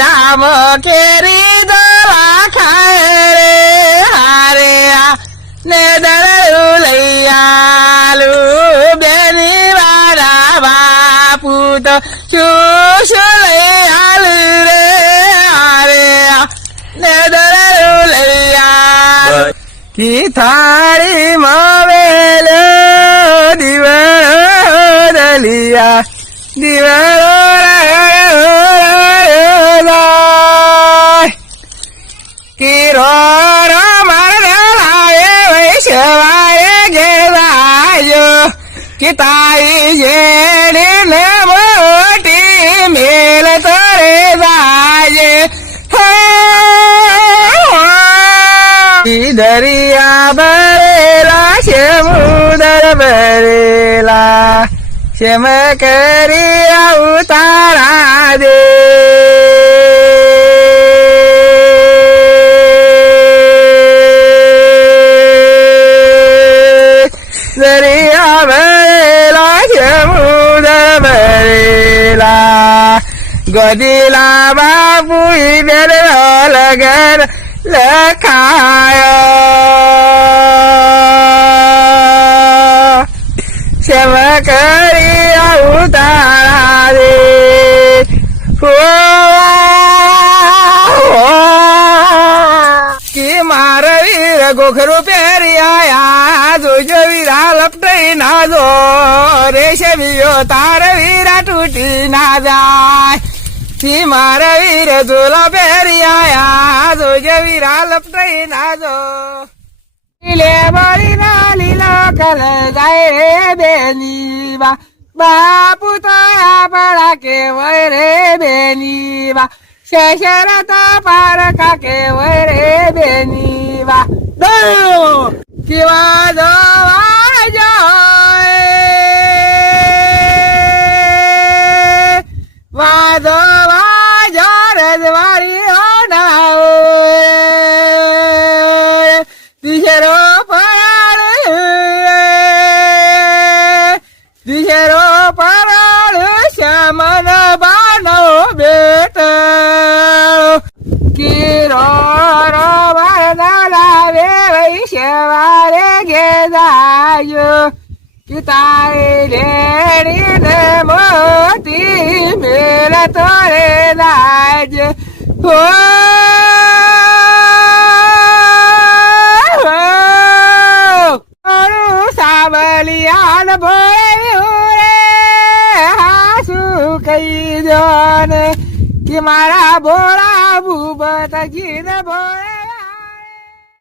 પોદામ કેરી દલા ખાય રે હારે આ ને દરયું લૈયાલુ બેની વાળા બાપુ તો શું શું લઈ રે હારે ને દરયું લઈ કી થાળી માવેલો દિવળો દલિયા દિવળો કિરો મારે વૈશ્વારે ઘેરાયો કિતાઈ જેડી ને મોટી મેલ તરે જાય દરિયા ભરેલા સમુદર ભરેલા. શેમ કરી અવતારા દરિયા ભરેલા સમુદર ભરેલા ગોદીલા બાપુ બેર લગન લખાયો સેવ ગોખરો પહેરી આયા જોજો વીરા લપટાઈ ના જો રેશે વિયો તાર વીરા તૂટી ના જાય તી મારા વીર ઝોલા પહેરી આયા જોજો વીરા લપટાઈ ના જો લે બળી ના લીલો કલ જાય રે બેની બા બાપુ તો આપણા કેવય રે બેની બા શેષર તો પારકા કેવય રે બેની બા દો કેવા જોવા જાય. વાદો વાજો રજવારી હોનાઓ દિશરો પરાળ દિશરો પરાળ શ્યામન બાનો બેટ કીરો રો બાના લાવે વૈશ્વારે ગેદાયો તારે લેડી ને મોતી મેળ તોરે લાજ હો! સાવલિયાન ભોળ્યું રે. હાસુ કહી દો ને કે મારા ભોળા ભૂપત ગીર ભોળા